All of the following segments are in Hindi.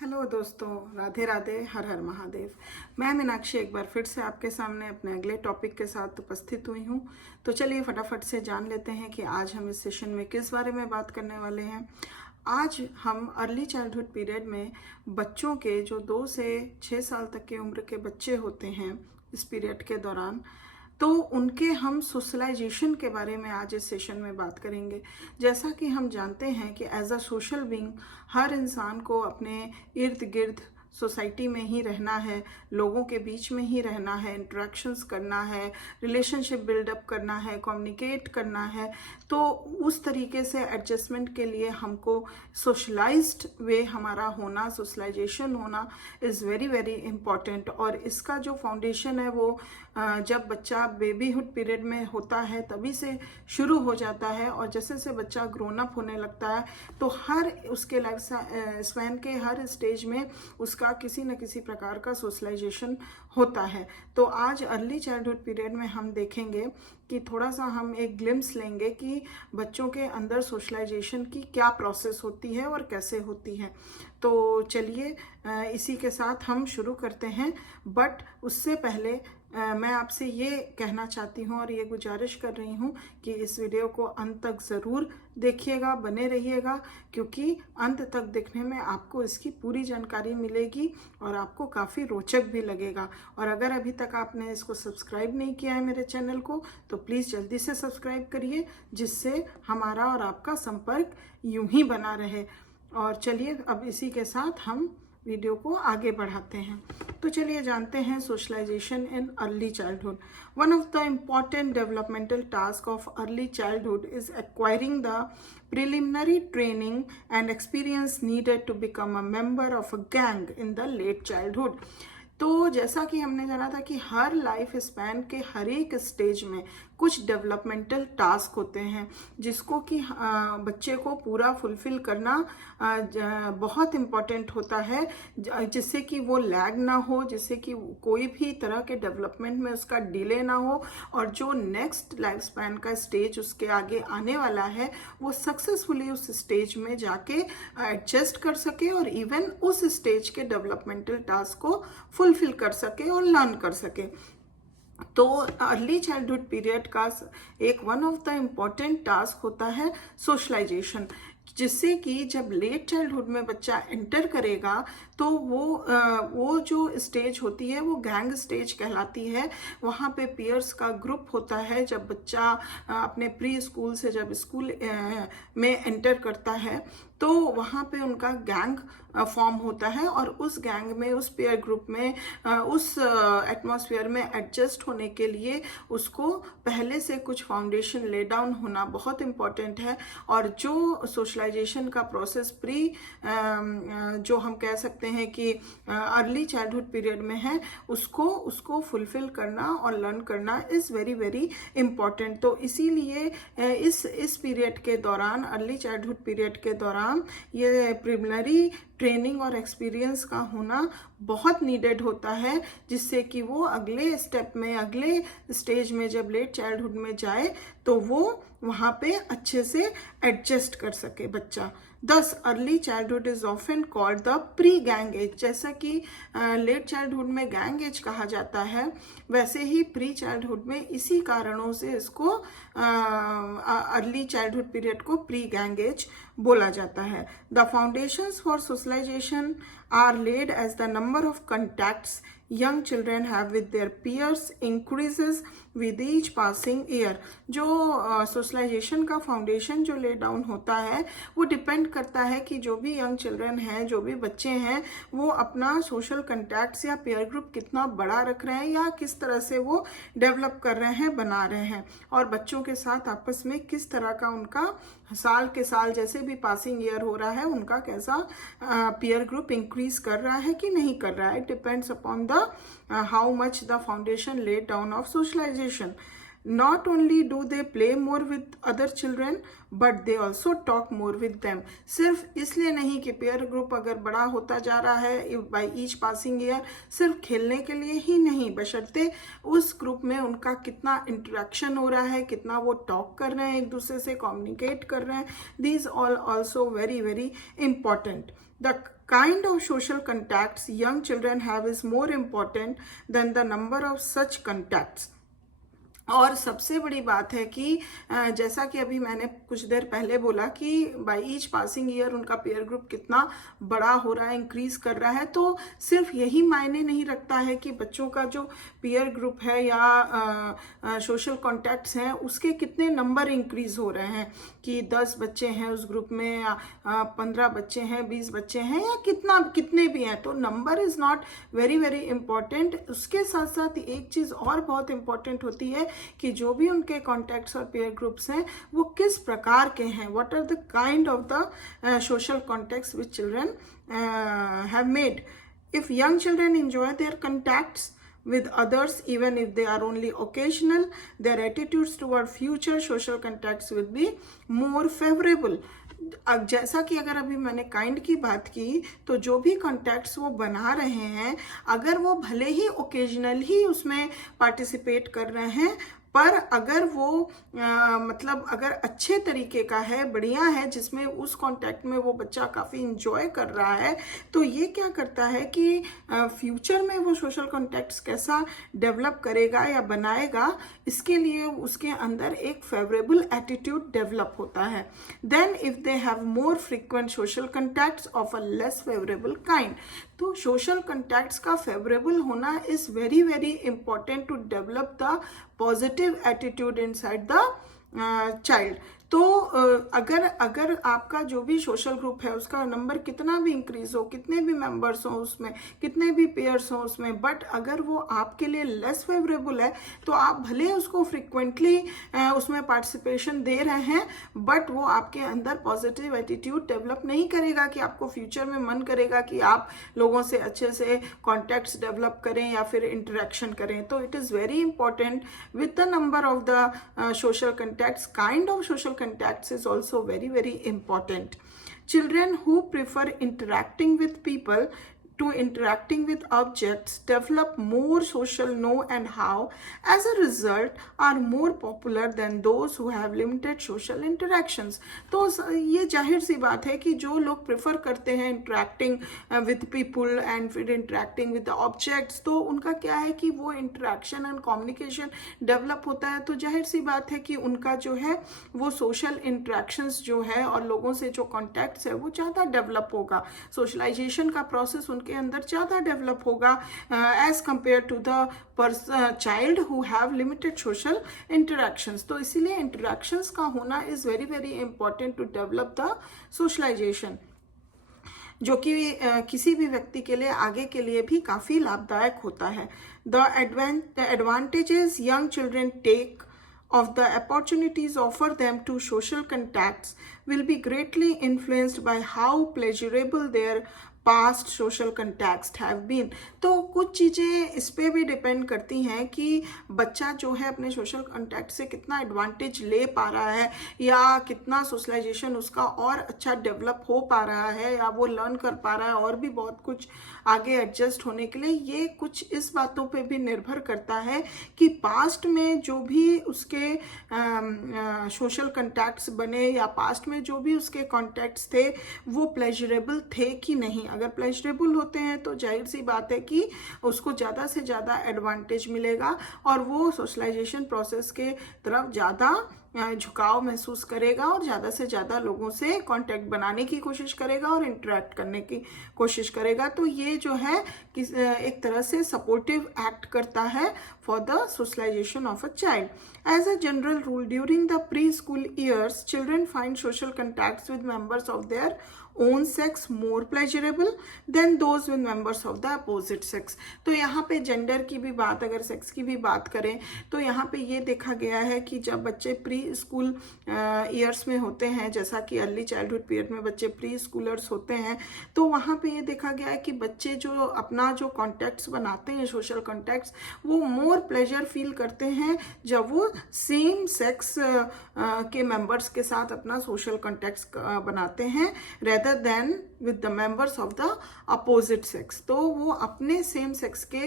हेलो दोस्तों, राधे राधे, हर हर महादेव। मैं मीनाक्षी एक बार फिर से आपके सामने अपने अगले टॉपिक के साथ उपस्थित हुई हूँ। तो चलिए फटाफट से जान लेते हैं कि आज हम इस सेशन में किस बारे में बात करने वाले हैं। आज हम अर्ली चाइल्डहुड पीरियड में बच्चों के जो 2 से 6 साल तक की उम्र के बच्चे होते हैं इस पीरियड के दौरान, तो उनके हम सोशलाइजेशन के बारे में आज इस सेशन में बात करेंगे। जैसा कि हम जानते हैं कि एज अ सोशल बीइंग हर इंसान को अपने इर्द गिर्द सोसाइटी में ही रहना है, लोगों के बीच में ही रहना है, इंटरेक्शंस करना है, रिलेशनशिप बिल्डअप करना है, कम्युनिकेट करना है। तो उस तरीके से एडजस्टमेंट के लिए हमको सोशलाइज्ड वे हमारा होना, सोशलाइजेशन होना इज़ वेरी वेरी इम्पॉर्टेंट। और इसका जो फाउंडेशन है वो जब बच्चा बेबीहुड पीरियड में होता है तभी से शुरू हो जाता है, और जैसे जैसे बच्चा ग्रोन अप होने लगता है तो हर उसके लाइफ स्पैन के हर स्टेज में उसका किसी न किसी प्रकार का सोशलाइजेशन होता है। तो आज अर्ली चाइल्डहुड पीरियड में हम देखेंगे कि थोड़ा सा हम एक ग्लिम्स लेंगे कि बच्चों के अंदर सोशलाइजेशन की क्या प्रोसेस होती है और कैसे होती है। तो चलिए इसी के साथ हम शुरू करते हैं। बट उससे पहले मैं आपसे ये कहना चाहती हूँ और ये गुजारिश कर रही हूँ कि इस वीडियो को अंत तक ज़रूर देखिएगा, बने रहिएगा, क्योंकि अंत तक देखने में आपको इसकी पूरी जानकारी मिलेगी और आपको काफ़ी रोचक भी लगेगा। और अगर अभी तक आपने इसको सब्सक्राइब नहीं किया है मेरे चैनल को, तो प्लीज़ जल्दी से सब्सक्राइब करिए, जिससे हमारा और आपका संपर्क यूं ही बना रहे। और चलिए अब इसी के साथ हम वीडियो को आगे बढ़ाते हैं। तो चलिए जानते हैं socialisation in early childhood. One of the important developmental task of early childhood is acquiring the preliminary training and experience needed to become a member of a gang in the late childhood। तो जैसा कि हमने जाना था कि हर लाइफ स्पैन के हर एक स्टेज में कुछ डेवलपमेंटल टास्क होते हैं जिसको कि बच्चे को पूरा फुलफिल करना बहुत इम्पॉर्टेंट होता है, जिससे कि वो लैग ना हो, जिससे कि कोई भी तरह के डेवलपमेंट में उसका डिले ना हो, और जो नेक्स्ट लाइफ स्पैन का स्टेज उसके आगे आने वाला है वो सक्सेसफुली उस स्टेज में जाके एडजस्ट कर सके और इवन उस स्टेज के डेवलपमेंटल टास्क को फुलफिल कर सके और लर्न कर सके। तो अर्ली चाइल्डहुड पीरियड का एक one of the important task होता है सोशलाइजेशन, जिससे कि जब लेट चाइल्डहुड में बच्चा एंटर करेगा तो वो जो स्टेज होती है वो गैंग स्टेज कहलाती है। वहाँ पे पियर्स का ग्रुप होता है। जब बच्चा अपने प्री स्कूल से जब स्कूल में एंटर करता है तो वहाँ पे उनका गैंग फॉर्म होता है, और उस गैंग में, उस पेयर ग्रुप में, उस एटमॉस्फेयर में एडजस्ट होने के लिए उसको पहले से कुछ फाउंडेशन ले डाउन होना बहुत इम्पॉर्टेंट है। और जो सोशलाइजेशन का प्रोसेस जो हम कह सकते हैं कि अर्ली चाइल्डहुड पीरियड में है, उसको फुलफिल करना और लर्न करना इज़ वेरी वेरी इम्पॉर्टेंट। तो इसीलिए इस पीरियड के दौरान, अर्ली चाइल्डहुड पीरियड के दौरान, ये प्रिलिमिनरी ट्रेनिंग और एक्सपीरियंस का होना बहुत नीडेड होता है, जिससे कि वो अगले स्टेप में, अगले स्टेज में जब लेट चाइल्डहुड में जाए तो वो वहाँ पे अच्छे से एडजस्ट कर सके बच्चा। दस early childhood is often called the pre gang as. जैसा कि लेट चाइल्डहुड में गैंग एज कहा जाता है, वैसे ही प्री चाइल्डहुड में इसी कारणों से इसको अर्ली चाइल्डहुड पीरियड को प्री गैंग एज बोला जाता है। The foundations for socialisation are laid as the number of contacts young children have with their peers increases with each passing year। जो सोशलाइजेशन का फाउंडेशन जो ले डाउन होता है वो डिपेंड करता है कि जो भी यंग चिल्ड्रन हैं, जो भी बच्चे हैं, वो अपना सोशल कंटैक्ट्स या पेयर ग्रुप कितना बड़ा रख रहे हैं या किस तरह से वो डेवलप कर रहे हैं, बना रहे हैं, और बच्चों के साथ आपस में किस तरह का उनका साल के साल जैसे भी पासिंग ईयर हो रहा है उनका कैसा पेयर ग्रुप इंक्रीज कर रहा है कि नहीं कर रहा है। It depends upon the how much the foundation laid down of socialization। not only do they play more with other children but they also talk more with them. सिर्फ इसलिए नहीं कि पेयर ग्रुप अगर बड़ा होता जा रहा है by each passing year, सिर्फ खेलने के लिए ही नहीं, बशर्ते उस ग्रुप में उनका कितना इंटरेक्शन हो रहा है, कितना वो टॉक कर रहे हैं, एक दूसरे से कम्युनिकेट कर रहे हैं. These all also very very important. The kind of social contacts young children have is more important than the number of such contacts. और सबसे बड़ी बात है कि जैसा कि अभी मैंने कुछ देर पहले बोला कि बाई ईच पासिंग ईयर उनका पेयर ग्रुप कितना बड़ा हो रहा है, इंक्रीज कर रहा है, तो सिर्फ यही मायने नहीं रखता है कि बच्चों का जो पेयर ग्रुप है या सोशल कॉन्टैक्ट्स हैं उसके कितने नंबर इंक्रीज हो रहे हैं, कि 10 बच्चे हैं उस ग्रुप में या 15 बच्चे हैं, 20 बच्चे हैं या कितने भी हैं, तो number is not very very important. उसके साथ साथ एक चीज़ और बहुत इंपॉर्टेंट होती है कि जो भी उनके कॉन्टैक्ट्स और पेयर ग्रुप्स हैं वो किस प्रकार के हैं, what are the kind of the social contacts which children have made. If young children enjoy their contacts with others even if they are only occasional, their attitudes toward future social contacts will be more favorable. जैसा कि अगर अभी मैंने काइंड की बात की, तो जो भी कॉन्टैक्ट्स वो बना रहे हैं, अगर वो भले ही ओकेजनल ही उसमें पार्टिसिपेट कर रहे हैं, पर अगर वो मतलब अगर अच्छे तरीके का है, बढ़िया है, जिसमें उस कांटेक्ट में वो बच्चा काफ़ी इंजॉय कर रहा है, तो ये क्या करता है कि फ्यूचर में वो सोशल कांटेक्ट्स कैसा डेवलप करेगा या बनाएगा, इसके लिए उसके अंदर एक फेवरेबल एटीट्यूड डेवलप होता है. Then if they have more frequent social contacts of a less favourable kind, तो सोशल कांटेक्ट्स का फेवरेबल होना is very very important to develop the positive attitude inside the child. तो अगर आपका जो भी सोशल ग्रुप है उसका नंबर कितना भी इंक्रीज हो, कितने भी मेंबर्स हों उसमें, कितने भी पेयर्स हों उसमें, बट अगर वो आपके लिए लेस फेवरेबल है, तो आप भले उसको फ्रिक्वेंटली उसमें पार्टिसिपेशन दे रहे हैं, बट वो आपके अंदर पॉजिटिव एटीट्यूड डेवलप नहीं करेगा कि आपको फ्यूचर में मन करेगा कि आप लोगों से अच्छे से कॉन्टैक्ट्स डेवलप करें या फिर इंटरेक्शन करें. तो it is very important with the number of the social contacts, kind of social contacts is also very very important. Children who prefer interacting with people to interacting with objects develop more social know and how. As a result are more popular than those who have limited social interactions. तो ये जाहिर सी बात है कि जो लोग प्रेफर करते हैं इंटरेक्टिंग विद पीपल एंड फिर इंटरेक्टिंग विद ऑब्जेक्ट्स, तो उनका क्या है कि वो इंटरेक्शन एंड कम्युनिकेशन डेवलप होता है. तो जाहिर सी बात है कि उनका जो है वो सोशल इंटरेक्शंस जो है और लोगों से जो कॉन्टैक्ट्स है वो ज़्यादा डेवलप होगा, सोशलाइजेशन का प्रोसेस उनके अंदर ज़्यादा डेवलप होगा as compare to the child who have limited social interactions. तो इसीलिए इंटरेक्शंस का होना is very very important to develop the socialisation, जो कि किसी भी व्यक्ति के लिए आगे के लिए भी काफ़ी लाभदायक होता है. The advantages young children take of the opportunities offered them to social contacts will be greatly influenced by how pleasurable their past social contacts have been. तो कुछ चीज़ें इस पर भी डिपेंड करती हैं कि बच्चा जो है अपने सोशल कॉन्टैक्ट से कितना एडवांटेज ले पा रहा है या कितना सोशलाइजेशन उसका और अच्छा डेवलप हो पा रहा है या वो लर्न कर पा रहा है और भी बहुत कुछ आगे एडजस्ट होने के लिए. ये कुछ इस बातों पे भी निर्भर करता है कि पास्ट में जो भी उसके सोशल कॉन्टैक्ट्स बने या पास्ट में जो भी उसके कॉन्टैक्ट्स थे वो प्लेजरेबल थे कि नहीं. अगर प्लेजरेबल होते हैं तो जाहिर सी बात है कि उसको ज़्यादा से ज़्यादा एडवांटेज मिलेगा और वो सोशलाइजेशन प्रोसेस के तरफ ज़्यादा झुकाव महसूस करेगा और ज़्यादा से ज़्यादा लोगों से कांटेक्ट बनाने की कोशिश करेगा और इंटरेक्ट करने की कोशिश करेगा. तो ये जो है एक तरह से सपोर्टिव एक्ट करता है for the socialisation of a child. As a general rule during the preschool years children find social contacts with members of their own sex more pleasurable than those with members of the opposite sex। तो यहाँ पे जेंडर की भी बात, अगर सेक्स की भी बात करें तो यहाँ पे ये देखा गया है कि जब बच्चे प्री स्कूल ईयर्स में होते हैं, जैसा कि अर्ली चाइल्डहुड पीरियड में बच्चे प्री स्कूलर्स होते हैं, तो वहाँ पे ये देखा गया है कि बच्चे जो अपना जो कॉन्टैक्ट्स बनाते हैं, सोशल कॉन्टैक्ट्स, वो मोर प्लेजर फील करते हैं जब वो सेम सेक्स के मेंबर्स के साथ अपना सोशल कॉन्टैक्ट्स बनाते हैं rather than with the members of the opposite sex. तो वो अपने सेम सेक्स के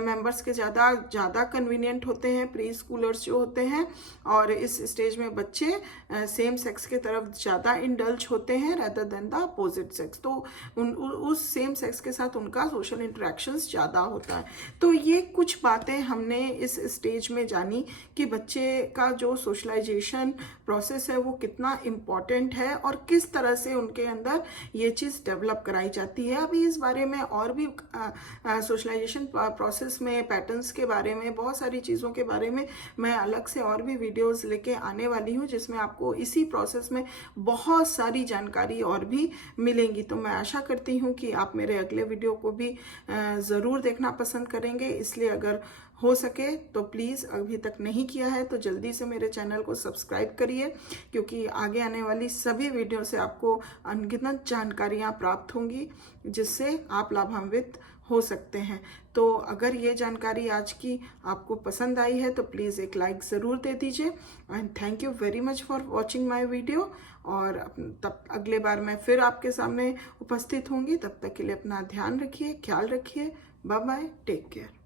मेंबर्स के ज़्यादा कन्वीनियंट होते हैं प्री स्कूलर्स जो होते हैं, और इस स्टेज में बच्चे सेम सेक्स के तरफ ज़्यादा इंडल्ज होते हैं rather than the opposite sex. तो उस सेम सेक्स के साथ उनका सोशल इंटरेक्शंस ज़्यादा होता है। तो ये कुछ बातें हमने इस स्टेज में जानी कि बच्चे का जो सोशलाइजेशन प्रोसेस है वो कितना इम्पॉर्टेंट है और किस तरह से उनके अंदर ये चीज़ डेवलप कराई जाती है। अभी इस बारे में और भी सोशलाइजेशन प्रोसेस में पैटर्न्स के बारे में, बहुत सारी चीज़ों के बारे में मैं अलग से और भी वीडियोस लेके आने वाली हूँ, जिसमें आपको इसी प्रोसेस में बहुत सारी जानकारी और भी मिलेंगी। तो मैं आशा करती हूँ कि आप मेरे अगले वीडियो को भी ज़रूर देखना पसंद करेंगे। इसलिए अगर हो सके तो प्लीज़, अभी तक नहीं किया है तो जल्दी से मेरे चैनल को सब्सक्राइब करिए, क्योंकि आगे आने वाली सभी वीडियो से आपको अनगिनत जानकारियाँ प्राप्त होंगी जिससे आप लाभान्वित हो सकते हैं। तो अगर ये जानकारी आज की आपको पसंद आई है तो प्लीज़ एक लाइक ज़रूर दे दीजिए। And thank you very much for watching my video. और तब अगले बार मैं फिर आपके सामने उपस्थित होंगी। तब तक के लिए अपना ध्यान रखिए, ख्याल रखिए। Bye bye, take care.